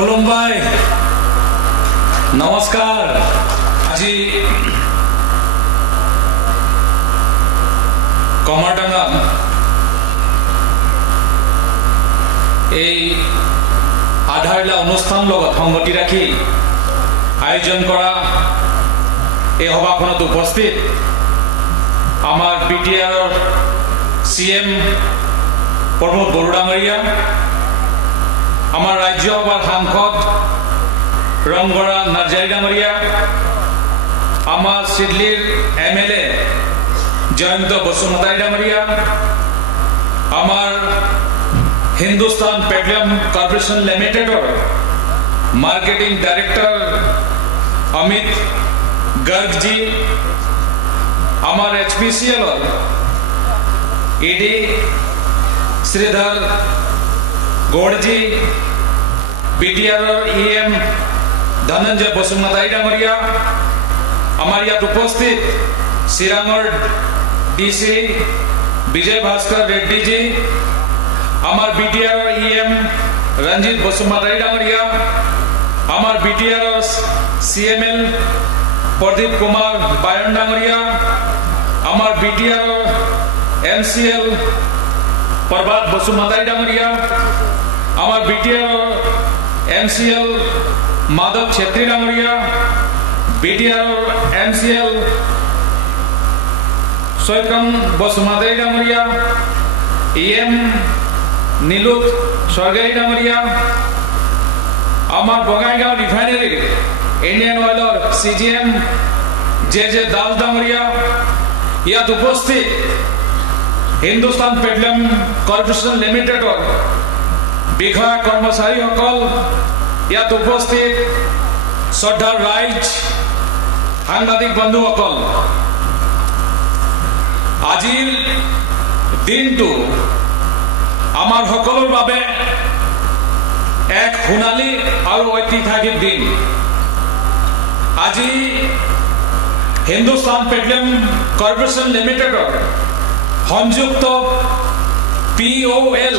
खुलुमबाय नमस्कार আজি কমাৰডাঙ্গা এই আধাৰিলা অনুষ্ঠান লগত সংগতি ৰাখি আয়োজন কৰা এই সভাখনত উপস্থিত আমাৰ বিটিআৰৰ সিএম প্ৰমোদ বড়োডাঙৰীয়া আমাৰ ৰাজ্যসভাৰ সাংসদ ৰংগৰা নাৰ্জাৰী ডাঙৰীয়া আমাৰ সিডলিৰ এমএলএ জয়ন্ত বসুমতাৰী ডাঙৰীয়া আমাৰ হিন্দুস্তান পেট্ৰলিয়াম কৰ্পোৰেশ্যন লিমিটেডৰ মাৰ্কেটিং ডাইৰেক্টৰ অমিত গৰ্গজি আমাৰ এইচপিচিএলৰ ইডি শ্ৰীধৰ গৌড়জি বিটিআৰৰ ইএম ধনঞ্জয় বসুমতাৰী ডাঙৰীয়া আমাৰ ইয়াত উপস্থিত চিৰাঙৰ ডিসি বিজয় ভাস্কৰ ৰেড্ডিজি আমাৰ বিটিআৰৰ ইএম ৰঞ্জিত বসুমতাৰী ডাঙৰীয়া আমাৰ বিটিআৰৰ সিএমএল প্ৰদীপ কুমাৰ বায়ন ডাঙৰীয়া আমাৰ বিটিআৰৰ এমসিএল প্ৰভাত বসুমতাৰী ডাঙৰীয়া আমাৰ বিটিআৰৰ এমসিএল মাধৱ ছেত্ৰী ডাঙৰীয়া বিটিআৰৰ এমসিএল সৈকম বসুমতাৰী ডাঙৰীয়া ইএম নীলোৎ স্বৰ্গী ডাঙৰীয়া আমাৰ বঙাইগাঁও ৰিফাইনেৰী ইণ্ডিয়ান অইলৰ সিজিএম জে দাস ডাঙৰীয়া ইয়াত উপস্থিত হিন্দুস্তান পেট্ৰলিয়াম কৰ্পোৰেশ্যন লিমিটেডৰ বিষয়া কৰ্মচাৰীসকল ইয়াত উপস্থিত শ্ৰদ্ধাৰ ৰাইজ সাংবাদিক বন্ধুসকল আজিৰ দিনটো আমাৰ সকলৰ বাবে এক সোণালী আৰু ঐতিহাসিক দিন আজি হিন্দুস্তান পেট্ৰলিয়াম কৰ্পোৰেশ্যন লিমিটেডৰ সংযুক্ত POL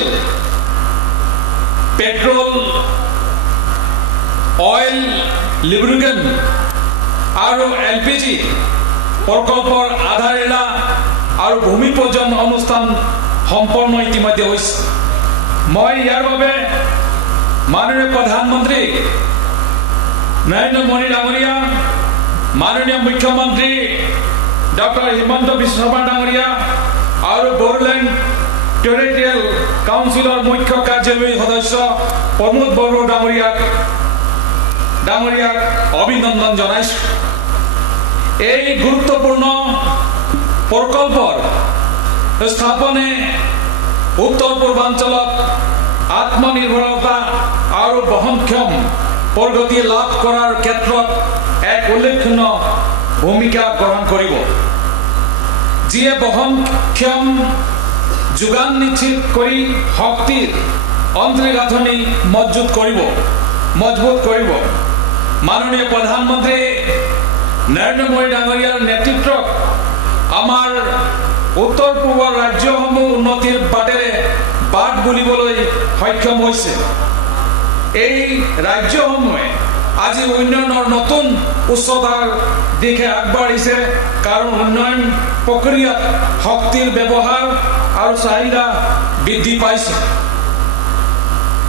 পেট্ৰল অইল লুব্ৰিকেণ্ট আৰু LPG প্ৰকল্পৰ আধাৰিলা আৰু ভূমি পূজন অনুষ্ঠান সম্পন্ন ইতিমধ্যে হৈছে মই ইয়াৰ বাবে মাননীয় প্ৰধানমন্ত্ৰী নৰেন্দ্ৰ মোদী ডাঙৰীয়া মাননীয় মুখ্যমন্ত্ৰী ডক্টৰ হিমন্ত বিশ্ব শৰ্মা ডাঙৰীয়া আৰু বড়োলেণ্ড টেৰিটৰিয়েল কাউন্সিলৰ মুখ্য কাৰ্যবাহী সদস্য প্ৰমোদ বড়ো ডাঙৰীয়াক অভিনন্দন জনাইছো এই গুৰুত্বপূৰ্ণ প্ৰকল্পৰ স্থাপনে উত্তৰ পূৰ্বাঞ্চলত আত্মনিৰ্ভৰতা আৰু বহনক্ষম প্ৰগতি লাভ কৰাৰ ক্ষেত্ৰত এক উল্লেখনীয় ভূমিকা গ্ৰহণ কৰিব যিয়ে বহনক্ষম যোগান নিশ্চিত কৰি শক্তিৰ অন্তৰ্গাঁথনি মজবুত কৰিব মাননীয় প্ৰধানমন্ত্ৰী নৰেন্দ্ৰ মোদী ডাঙৰীয়াৰ নেতৃত্বত আমাৰ উত্তৰ পূবৰ ৰাজ্যসমূহ উন্নতিৰ বাটেৰে বাট বুলিবলৈ সক্ষম হৈছে এই ৰাজ্যসমূহে আজি উন্নয়নৰ নতুন উচ্চতাৰ দিশে আগবাঢ়িছে কাৰণ উন্নয়ন প্ৰক্ৰিয়াত শক্তিৰ ব্যৱহাৰ আৰু চাহিদা বৃদ্ধি পাইছে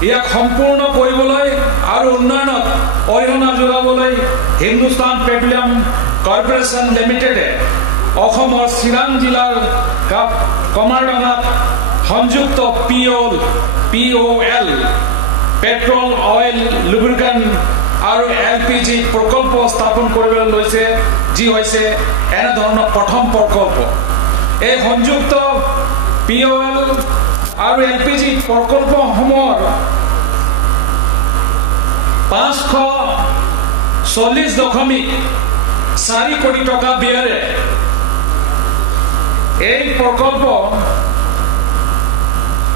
ইয়াক সম্পূৰ্ণ কৰিবলৈ আৰু উন্নয়নত অৰিহণা যোগাবলৈ হিন্দুস্তান পেট্ৰলিয়াম কৰ্পোৰেশ্যন লিমিটেডে অসমৰ চিৰাং জিলাৰ কমাৰডাঙ্গাত সংযুক্ত POL পেট্ৰল অইল লুব্ৰিকেণ্ট আৰু LPG প্ৰকল্প স্থাপন কৰিবলৈ লৈছে যি হৈছে এনেধৰণৰ প্ৰথম প্ৰকল্প এই সংযুক্ত POL আৰু LPG প্ৰকল্পসমূহৰ 540.4 কোটি টকা ব্যয়েৰে এই প্ৰকল্প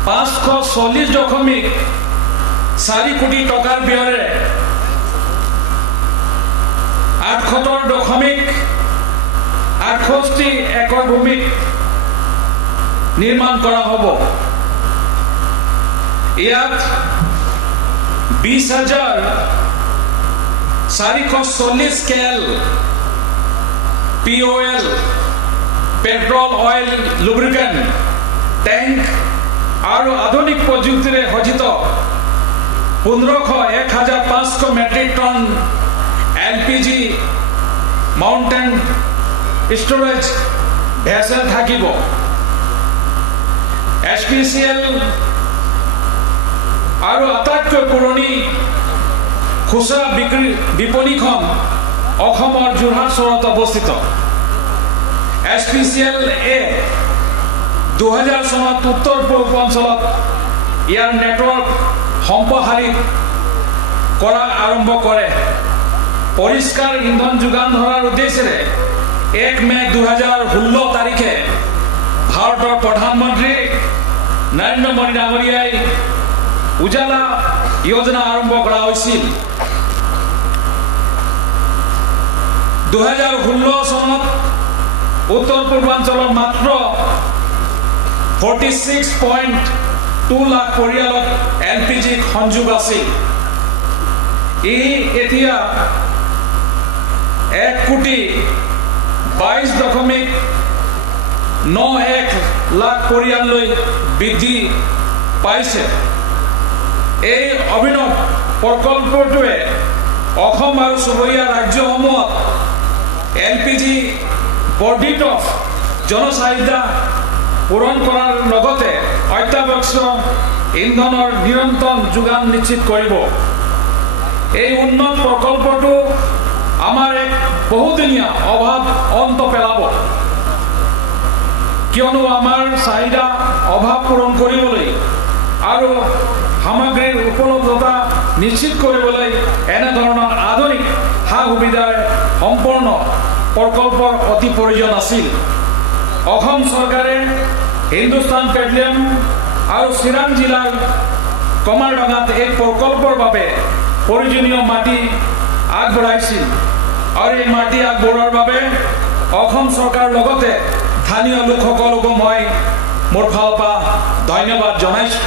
540.4 কোটি টকাৰ ব্যয়েৰে 78.68 একৰ ভূমিত নিৰ্মাণ কৰা হ'ব ইয়াত 20,440 কেল POL petrol oil lubricant tank আৰু আধুনিক প্ৰযুক্তিৰে সজ্জিত 1,500 metric ton LPG mounded storage vessel থাকিব। HPCL আৰু আটাইতকৈ পুৰণি খুচৰা বিপণীখন অসমৰ যোৰহাট চহৰত অৱস্থিত। HPCL 2000 চনত উত্তৰ পূৰ্বাঞ্চলত ইয়াৰ নেটৱৰ্ক সম্প্ৰসাৰিত কৰা আৰম্ভ কৰে। পৰিষ্কাৰ ইন্ধন যোগান ধৰাৰ উদ্দেশ্যেৰে 1 মে 2016 তাৰিখে ভাৰতৰ প্ৰধানমন্ত্ৰী নৰেন্দ্ৰ মোদী ডাঙৰীয়াই উজালা যোজনা আৰম্ভ কৰা হৈছিল। 2016 চনত উত্তৰ পূৰ্বাঞ্চলৰ মাত্ৰ 46.2 লাখ পৰিয়ালত LPG সংযোগ আছিল। এতিয়া 1,22.91 লাখ পৰিয়াললৈ বৃদ্ধি পাইছে। এই অভিনৱ প্ৰকল্পটোৱে অসম আৰু চুবুৰীয়া ৰাজ্যসমূহত LPG বৰ্ধিত জনচাহিদা পূৰণ কৰাৰ লগতে অত্যাৱশ্যক ইন্ধনৰ নিৰন্তৰ যোগান নিশ্চিত কৰিব। এই উন্নত প্ৰকল্পটো আমাৰ এক বহুদিনীয়া অভাৱ অন্ত পেলাব, কিয়নো আমাৰ চাহিদা অভাৱ পূৰণ কৰিবলৈ আৰু সামগ্ৰীৰ উপলব্ধতা নিশ্চিত কৰিবলৈ এনেধৰণৰ আধুনিক সা সুবিধাৰ সম্পূৰ্ণ প্ৰকল্পৰ অতি প্ৰয়োজন আছিল। অসম চৰকাৰে হিন্দুস্তান পেট্ৰলিয়াম আৰু চিৰাং জিলাৰ কমাৰডাঙাত এই প্ৰকল্পৰ বাবে প্ৰয়োজনীয় মাটি আগবঢ়াইছিল আৰু এই মাটি আগবঢ়োৱাৰ বাবে অসম চৰকাৰৰ লগতে স্থানীয় লোকসকলকো মই মোৰ ফালৰ পৰা ধন্যবাদ জনাইছোঁ।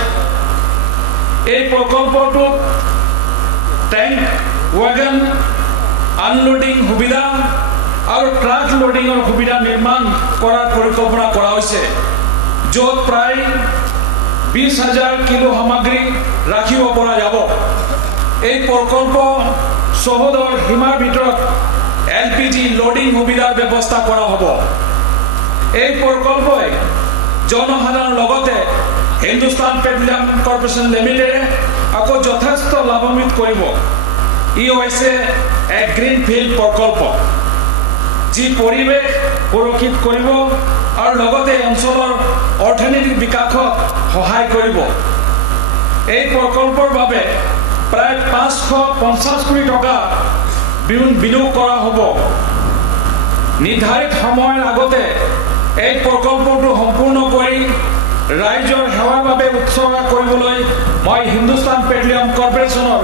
এই প্ৰকল্পটোত টেংক ৱাগন আনলোডিং সুবিধা আৰু ট্ৰাক লোডিঙৰ সুবিধা নিৰ্মাণ কৰাৰ পৰিকল্পনা কৰা হৈছে, য'ত প্ৰায় 20,000 কিলো সামগ্ৰী ৰাখিব পৰা যাব। এই প্ৰকল্প চৌহদৰ সীমাৰ ভিতৰত LPG লোডিং সুবিধাৰ ব্যৱস্থা কৰা হ'ব। এই প্ৰকল্পই জনসাধাৰণৰ লগতে হিন্দুস্তান পেট্ৰলিয়াম কৰ্পোৰেশ্যন লিমিটেডে আকৌ যথেষ্ট লাভান্বিত কৰিব। ই হৈছে এক গ্ৰীণফিল্ড প্ৰকল্প, যি পৰিৱেশ সুৰক্ষিত কৰিব আৰু লগতে অঞ্চলৰ অৰ্থনৈতিক বিকাশত সহায় কৰিব। এই প্ৰকল্পৰ বাবে প্ৰায় 550 কোটি টকা বিনিয়োগ কৰা হ'ব। নিৰ্ধাৰিত সময়ৰ আগতে এই প্ৰকল্পটো সম্পূৰ্ণ কৰি ৰাইজৰ সেৱাৰ বাবে উৎসৰ্গা কৰিবলৈ মই হিন্দুস্তান পেট্ৰলিয়াম কৰ্পোৰেশ্যনৰ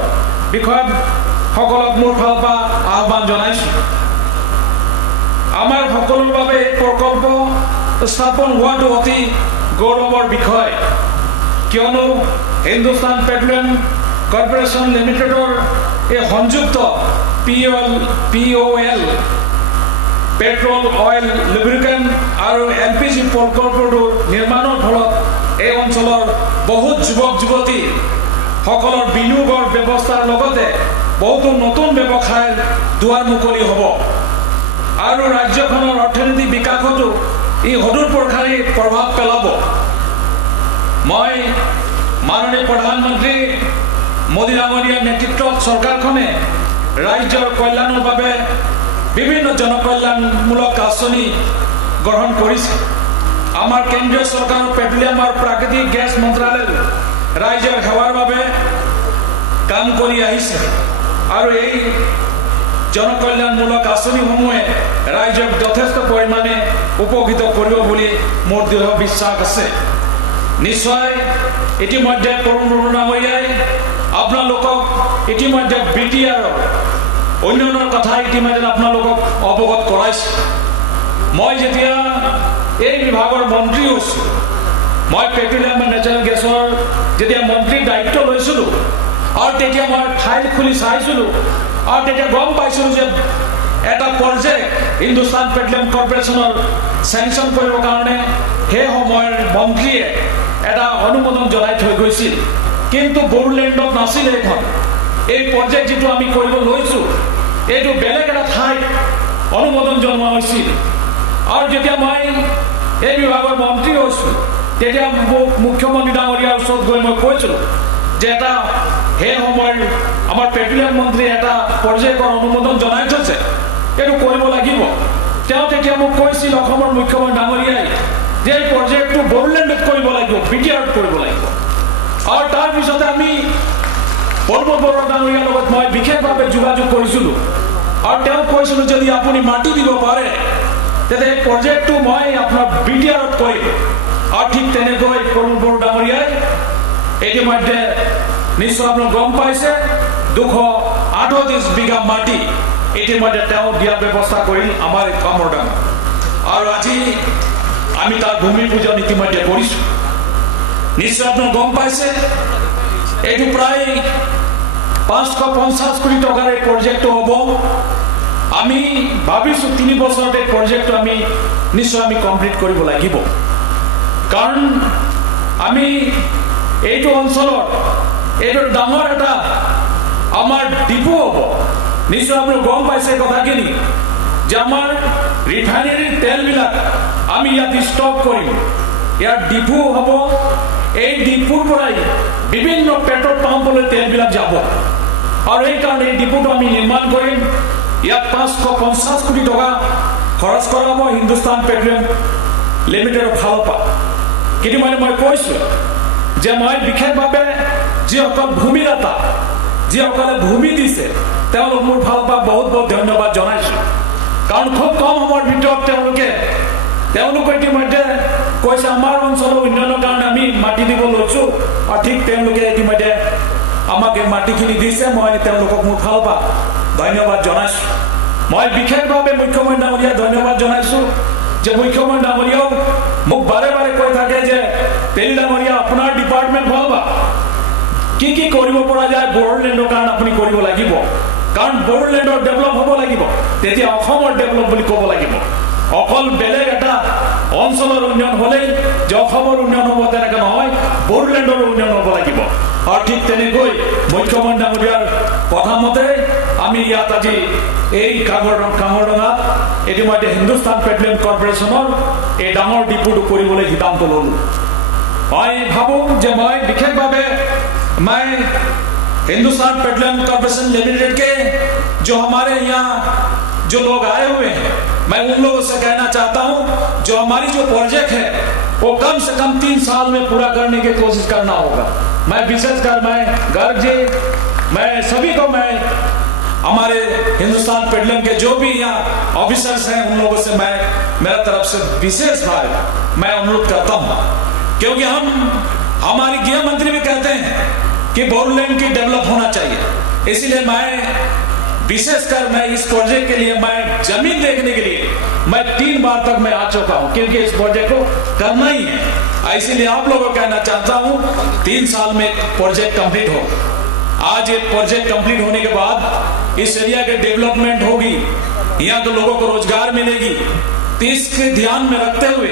বিষয়াসকলক মোৰ ফালৰ পৰা আহ্বান জনাইছোঁ। আমাৰ সকলোৰ বাবে এই প্ৰকল্প স্থাপন হোৱাটো অতি গৌৰৱৰ বিষয়, কিয়নো হিন্দুস্তান পেট্ৰলিয়াম কৰ্পোৰেশ্যন লিমিটেডৰ এই সংযুক্ত POL পেট্ৰল অইল লুব্ৰিকেণ্ট আৰু LPG প্ৰকল্পটো নিৰ্মাণৰ ফলত এই অঞ্চলৰ বহুত যুৱক যুৱতী সকলৰ বিনিয়োগৰ ব্যৱস্থাৰ লগতে বহুতো নতুন ব্যৱসায়ৰ দুৱাৰ মুকলি হ'ব আৰু ৰাজ্যখনৰ অৰ্থনৈতিক বিকাশতো ই সদুৰপৰকাৰী প্ৰভাৱ পেলাব। মই মাননীয় প্ৰধানমন্ত্ৰী মোদী ডাঙৰীয়াৰ নেতৃত্বত চৰকাৰখনে ৰাজ্যৰ কল্যাণৰ বাবে বিভিন্ন জনকল্যাণমূলক আঁচনি গ্ৰহণ কৰিছে। আমাৰ কেন্দ্ৰীয় চৰকাৰৰ পেট্ৰলিয়াম আৰু প্ৰাকৃতিক গেছ মন্ত্ৰালয় ৰাইজৰ সেৱাৰ বাবে কাম কৰি আহিছে আৰু এই জনকল্যাণমূলক আঁচনিসমূহে ৰাইজক যথেষ্ট পৰিমাণে উপকৃত কৰিব বুলি মোৰ দৃঢ় বিশ্বাস আছে। নিশ্চয় ইতিমধ্যে তৰুণ ডাঙৰীয়াই আপোনালোকক ইতিমধ্যে BTR অন্যান্য কথা ইতিমধ্যে আপোনালোকক অৱগত কৰাইছে। মই যেতিয়া এই বিভাগৰ মন্ত্ৰী হৈছোঁ, মই পেট্ৰলিয়াম আৰু নেচাৰেল গেছৰ যেতিয়া মন্ত্ৰীৰ দায়িত্ব লৈছিলোঁ, আৰু তেতিয়া মই ফাইল খুলি চাইছিলোঁ আৰু তেতিয়া গম পাইছিলোঁ যে এটা প্ৰজেক্ট হিন্দুস্তান পেট্ৰলিয়াম কৰ্পোৰেশ্যনৰ চেংচন কৰিবৰ কাৰণে সেই সময়ৰ মন্ত্ৰীয়ে এটা অনুমোদন জনাই থৈ গৈছিল, কিন্তু বড়োলেণ্ডত নাছিল এইখন। এই প্ৰজেক্ট যিটো আমি কৰিব লৈছোঁ এইটো বেলেগ এটা ঠাইত অনুমোদন জনোৱা হৈছিল। আৰু যেতিয়া মই এই বিভাগৰ মন্ত্ৰী হৈছোঁ তেতিয়া মুখ্যমন্ত্ৰী ডাঙৰীয়াৰ ওচৰত গৈ মই কৈছিলোঁ যে এটা সেই সময়ৰ আমাৰ পেট্ৰলিয়াম মন্ত্ৰীয়ে এটা প্ৰজেক্টৰ অনুমোদন জনাই থৈছে, এইটো কৰিব লাগিব। তেওঁ তেতিয়া মোক কৈছিল অসমৰ মুখ্যমন্ত্ৰী ডাঙৰীয়াই যে এই প্ৰজেক্টটো বড়োলেণ্ডত কৰিব লাগিব, বিটিআৰত কৰিব লাগিব। আৰু তাৰপিছতে আমি প্ৰমোদ বড়ো ডাঙৰীয়াৰ লগত মই বিশেষভাৱে যোগাযোগ কৰিছিলোঁ আৰু তেওঁ কৈছিলোঁ যদি আপুনি মাটি দিব পাৰে তেতিয়া এই প্ৰজেক্টটো মই আপোনাৰ বিটিআৰত কৰিম। আৰু ঠিক তেনেকৈ প্ৰমোদ বড়ো ডাঙৰীয়াই ইতিমধ্যে নিশ্চয় আপোনাক গম পাইছে 238 বিঘা মাটি ইতিমধ্যে তেওঁ দিয়াৰ ব্যৱস্থা কৰিল আমাৰ কামৰ দাম। আৰু আজি আমি তাৰ ভূমি পূজন ইতিমধ্যে কৰিছোঁ। নিশ্চয় আপোনাক গম পাইছে এইটো প্ৰায় 550 কোটি টকাৰ এই প্ৰজেক্টটো হ'ব। আমি ভাবিছোঁ 3 বছৰত এই প্ৰজেক্টটো আমি নিশ্চয় কমপ্লিট কৰিব লাগিব, কাৰণ আমি এইটো অঞ্চলত এইটো ডাঙৰ এটা আমাৰ ডিপু হ'ব। নিশ্চয় আপুনি গম পাইছে কথাখিনি যে আমাৰ ৰিফাইনেৰীৰ তেলবিলাক আমি ইয়াত ষ্টক কৰিম, ইয়াত ডিপু হ'ব। এই ডিপুৰ পৰাই বিভিন্ন পেট্ৰল পাম্পলৈ তেলবিলাক যাব আৰু এইকাৰণে এই ডিপুটো আমি নিৰ্মাণ কৰিম। ইয়াত 550 কোটি টকা খৰচ কৰা হ'ব হিন্দুস্তান পেট্ৰলিয়াম লিমিটেডৰ ফালৰ পৰা। কিন্তু মই কৈছোঁ যে মই বিশেষভাৱে যিসকল ভূমিদাতা, যিসকলে ভূমি দিছে তেওঁলোক মোৰ ফালৰ পৰা বহুত বহুত ধন্যবাদ জনাইছোঁ, কাৰণ খুব কম সময়ৰ ভিতৰত তেওঁলোকে ইতিমধ্যে কৈছে আমাৰ অঞ্চলৰ উন্নয়নৰ কাৰণে আমি মাটি দিব লৈছোঁ। আৰু ঠিক তেওঁলোকে ইতিমধ্যে আমাক এই মাটিখিনি দিছে, মই তেওঁলোকক মোৰ ফালৰ পৰা ধন্যবাদ জনাইছোঁ। মই বিশেষভাৱে মুখ্যমন্ত্ৰী ডাঙৰীয়াক ধন্যবাদ জনাইছোঁ যে মুখ্যমন্ত্ৰী ডাঙৰীয়াও মোক বাৰে বাৰে কৈ থাকে যে তেলী ডাঙৰীয়া আপোনাৰ ডিপাৰ্টমেণ্ট ফালৰ পৰা কি কি কৰিব পৰা যায় বড়োলেণ্ডৰ কাৰণে আপুনি কৰিব লাগিব, কাৰণ বড়োলেণ্ডৰ ডেভেলপ হ'ব লাগিব, তেতিয়া অসমৰ ডেভেলপ বুলি ক'ব লাগিব। অকল বেলেগ এটা অঞ্চলৰ উন্নয়ন হ'লেই যে অসমৰ উন্নয়ন হ'ব তেনেকৈ নহয়, বড়োলেণ্ডৰ উন্নয়ন হ'ব লাগিব। আৰু ঠিক তেনেকৈ মুখ্যমন্ত্ৰী ডাঙৰীয়াৰ কথা মতে আমি ইয়াত আজি এই কাঙৰডঙাত ইতিমধ্যে হিন্দুস্তান পেট্ৰলিয়াম কৰ্পোৰেশ্যনৰ এই ডাঙৰ ডিপুটো কৰিবলৈ সিদ্ধান্ত ল'লোঁ। মই ভাবোঁ যে মই বিশেষভাৱে मैं हिंदुस्तान पेट्रोलियम कॉर्पोरेशन लिमिटेड के जो हमारे यहाँ जो लोग आए हुए हैं, मैं उन लोगों से कहना चाहता हूँ जो हमारी जो प्रोजेक्ट है वो कम से कम 3 साल में पूरा करने की कोशिश करना होगा। मैं विशेषकर मैं गर्ग जी, मैं सभी को, मैं हमारे हिंदुस्तान पेट्रोलियम के जो भी यहाँ ऑफिसर्स हैं उन लोगों से मैं मेरा तरफ से विशेष भाव मैं अनुरोध करता हूँ, क्योंकि हमारी गृह मंत्री भी कहते हैं कि बोरोलैंड की डेवलप होना चाहिए। इसीलिए मैं विशेषकर मैं इस प्रोजेक्ट के लिए मैं जमीन देखने के लिए मैं 3 बार तक मैं आ चुका हूं, क्योंकि इस प्रोजेक्ट को करना ही है। इसीलिए आप लोगों को कहना चाहता हूं 3 साल में प्रोजेक्ट कंप्लीट हो। आज ये प्रोजेक्ट कंप्लीट होने के बाद इस एरिया के डेवलपमेंट होगी, यहाँ के लोगों को रोजगार मिलेगी। तो इसके ध्यान में रखते हुए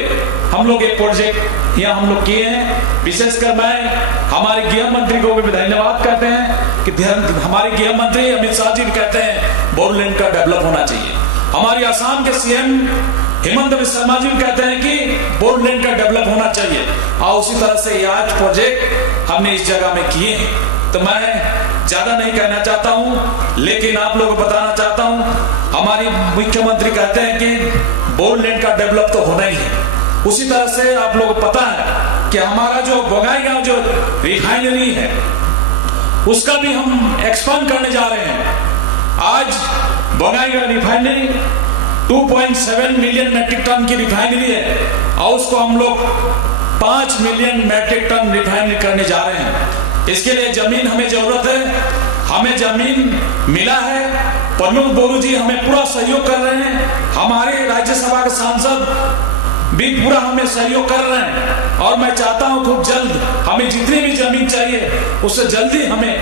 हम लोग ये प्रोजेक्ट यहाँ हम लोग किए हैं। विशेषकर मैं हमारे गृह मंत्री को भी धन्यवाद करते हैं कि हमारे गृह मंत्री अमित शाह जी भी कहते हैं बोरोलैंड का डेवलप होना चाहिए। हमारी असम के सीएम हेमंत बिस्वा शर्मा जी भी कहते हैं कि बोरोलैंड का डेवलप होना चाहिए। और उसी तरह से ये आज प्रोजेक्ट हमने इस जगह में किए हैं। तो मैं ज्यादा नहीं कहना चाहता हूँ, लेकिन आप लोगों को बताना चाहता हूँ हमारे मुख्यमंत्री कहते हैं कि बोरोलैंड का डेवलप तो होना ही है। उसी तरह से आप लोगों को पता है कि हमारा जो बंगाईगांव जो रिफाइनरी है उसका भी हम एक्सपांड करने जा रहे हैं। आज Bongaigaon refinery 2.7 million metric ton की रिफाइनरी है और उसको हम लोग 5 मिलियन मेट्रिक टन रिफाइनरी करने जा रहे हैं। इसके लिए जमीन हमें जरूरत है, हमें जमीन मिला है। प्रमोद बोरू जी हमें पूरा सहयोग कर रहे हैं, हमारे राज्यसभा के सांसद भी पूरा हमें सहयोग कर रहे हैं। और मैं चाहता हूं खूब जल्द हमें जितनी भी जमीन चाहिए उससे जल्दी हमें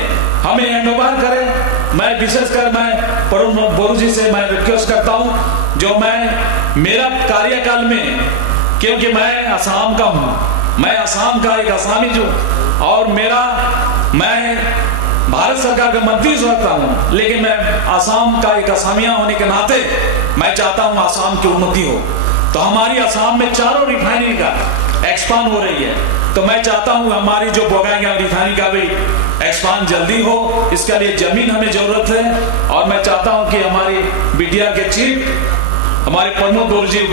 हमें हैंड ओवर करें। मैं विशेषकर मैं प्रमोद बोरू जी से मैं रिक्वेस्ट करता हूं, जो मैं मेरा कार्यकाल में, क्योंकि मैं असम का हूं, मैं असम का एक असामी हूं और मैं भारत सरकार का मंत्री हो सकता हूं, लेकिन मैं असम का एक असामिया होने के नाते मैं चाहता हूं असम की उन्नति हो। तो हमारी असम में चारों रिफाइनरी का एक्सपांड हो रही है, तो मैं चाहता हूं हमारी जो बोकाईगांव रिफाइनरी का भी एक्सपांड जल्दी हो। इसके लिए जमीन हमें जरूरत है और मैं चाहता हूं कि हमारी बीटीआर के चीफ हमारे प्रमोद बोरू जी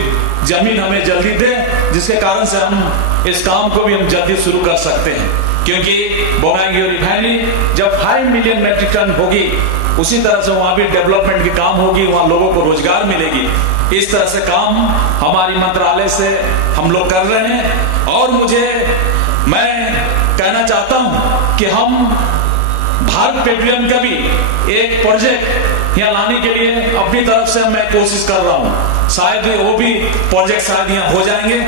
जमीन हमें जल्दी दे, जिसके कारण से हम इस काम को भी हम जल्दी शुरू कर सकते हैं। क्योंकि बोकाईगांव रिफाइनरी जब 5 मिलियन मेट्रिक टन होगी, उसी तरह से वहां भी डेवलपमेंट की काम होगी, वहां लोगों को रोजगार मिलेगी। इस तरह से काम हमारी मंत्रालय से हम लोग कर रहे हैं। और मैं कहना चाहता हूं कि हम भारत पेट्रोलियम का भी एक प्रोजेक्ट यहाँ लाने के लिए अपनी तरफ से मैं कोशिश कर रहा हूँ। शायद वो भी प्रोजेक्ट शायद यहाँ हो जाएंगे,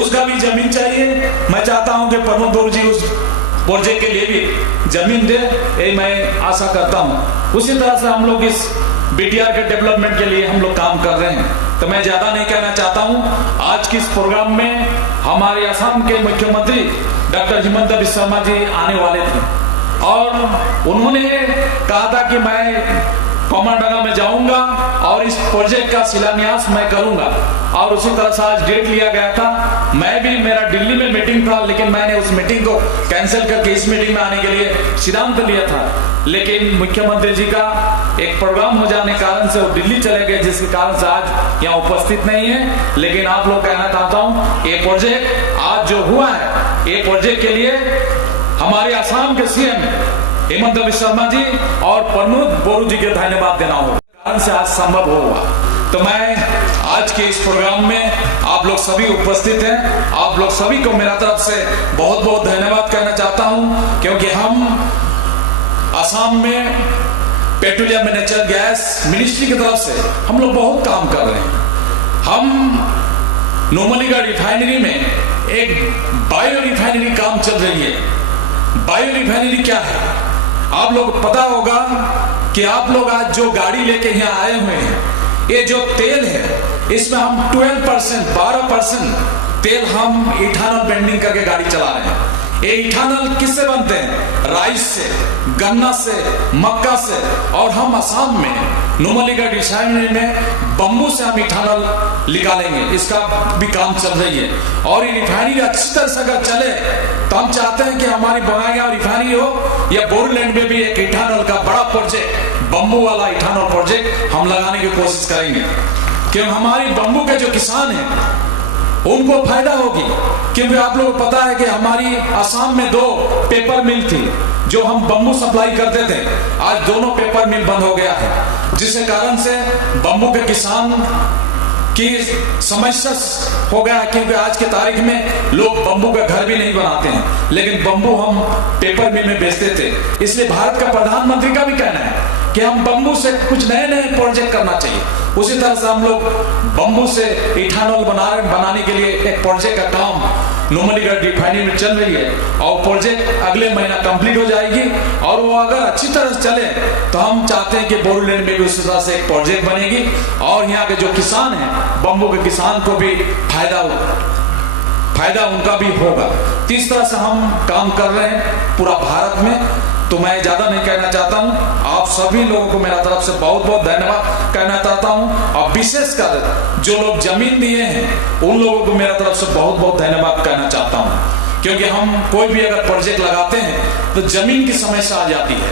उसका भी जमीन चाहिए। मैं चाहता हूँ कि प्रमोद बोरू जी उस प्रोजेक्ट के लिए भी जमीन दे, यही मैं आशा करता हूँ। उसी तरह से हम लोग इस बीटीआर के डेवलपमेंट के लिए हम लोग काम कर रहे हैं। तो मैं ज्यादा नहीं कहना चाहता हूँ। आज के इस प्रोग्राम में हमारे असम के मुख्यमंत्री डॉक्टर हिमंता बिस्वा शर्मा जी आने वाले थे और उन्होंने कहा था कि मैं कोमरडंगा में जाऊंगा और इस प्रोजेक्ट का शिलान्यास मैं करूंगा, और उसी तरह से आज डेट लिया गया था। मेरा दिल्ली में मीटिंग था, लेकिन मैंने उस मीटिंग को कैंसिल करके इस मीटिंग में आने के लिए सिद्धांत लिया था। लेकिन मुख्यमंत्री जी का एक प्रोग्राम हो जाने के कारण से वो दिल्ली चले गए, जिसके कारण से आज यहाँ उपस्थित नहीं है। लेकिन आप लोग कहना चाहता हूँ, ये प्रोजेक्ट आज जो हुआ है, ये प्रोजेक्ट के लिए हमारे असम के सीएम हिमंता बिस्वा शर्मा जी और प्रमोद बोरू जी के धन्यवाद देना होगा, कारण से आज संभव हुआ। तो मैं आज के इस प्रोग्राम में आप लोग सभी उपस्थित हैं, आप लोग सभी को मेरा तरफ से बहुत बहुत धन्यवाद कहना चाहता हूं, क्योंकि हम असम में petroleum and natural gas ministry की तरफ से हम लोग बहुत काम कर रहे हैं। हम नुमलीगढ़ रिफाइनरी में एक बायो रिफाइनरी काम चल रही है। बायो रिफाइनरी क्या है आप लोग को पता होगा कि आप लोग आज जो गाड़ी लेके यहाँ आए हुए हैं, ये जो तेल है इसमें हम 12% तेल हम इथानॉल ब्लेंडिंग करके गाड़ी चला रहे हैं। ये इथानॉल किससे बनते हैं? राइस से, गन्ना से, मक्का से, और हम असम में नुमलीगढ़ रिफाइनरी में बम्बू से हम इथानॉल निकालेंगे। इसका भी काम चल रही है और ये रिफाइनरी अच्छी तरह से अगर चले तो हम चाहते हैं कि हमारी बोकाईगांव रिफाइनरी हो या बोरूलैंड में भी एक इथानॉल का बड़ा प्रोजेक्ट, बम्बू वाला इथानॉल प्रोजेक्ट हम लगाने की कोशिश करेंगे। क्योंकि हमारी बम्बू के जो किसान हैं उनको फायदा होगी, क्योंकि आप लोगों को पता है कि हमारी असम में 2 पेपर मिल थी जो हम बम्बू सप्लाई करते थे। आज दोनों पेपर मिल बंद हो गया है, जिसके कारण से बम्बू के किसान की समस्या हो गया, क्योंकि आज के तारीख में लोग बम्बू का घर भी नहीं बनाते हैं, लेकिन बम्बू हम पेपर मिल में बेचते थे। इसलिए भारत का प्रधानमंत्री का भी कहना है कि हम बम्बू से कुछ नए नए प्रोजेक्ट करना चाहिए। उसी तरह से हम लोग बम्बू से इथानॉल बनाने के लिए एक प्रोजेक्ट का काम नुमलीगढ़ रिफाइनरी में चल रही है, और प्रोजेक्ट अगले महीना कंप्लीट हो जाएगी। और वो अगर अच्छी तरह से चले तो हम चाहते हैं कि बोरूलैंड में भी उसी तरह से एक प्रोजेक्ट बनेगी और यहाँ के जो किसान हैं, बम्बू के किसान को भी फायदा उनका भी होगा। तो इस तरह से हम काम कर रहे हैं पूरा भारत में। तो मैं ज्यादा नहीं कहना चाहता हूं, आप सभी लोगों को मेरा तरफ से बहुत बहुत धन्यवाद कहना चाहता हूं, और विशेषकर जो लोग जमीन दिए हैं उन लोगों को मेरा तरफ से बहुत बहुत धन्यवाद कहना चाहता हूं। क्योंकि हम कोई भी अगर प्रोजेक्ट लगाते हैं तो जमीन की समस्या आ जाती है।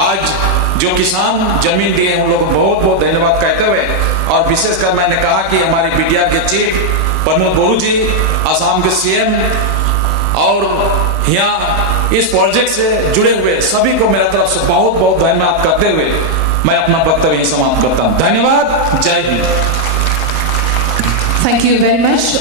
आज जो किसान जमीन दिए उन लोगों को बहुत बहुत धन्यवाद कहते हुए, और विशेषकर मैंने कहा कि हमारी बीटीआर के चीफ प्रमोद बोरू जी, असम के सीएम, और यहाँ इस प्रोजेक्ट से जुड़े हुए सभी को मेरा तरफ से बहुत बहुत धन्यवाद करते हुए मैं अपना वक्तव्य समाप्त करता हूँ। धन्यवाद। जय Hind. Thank you very much.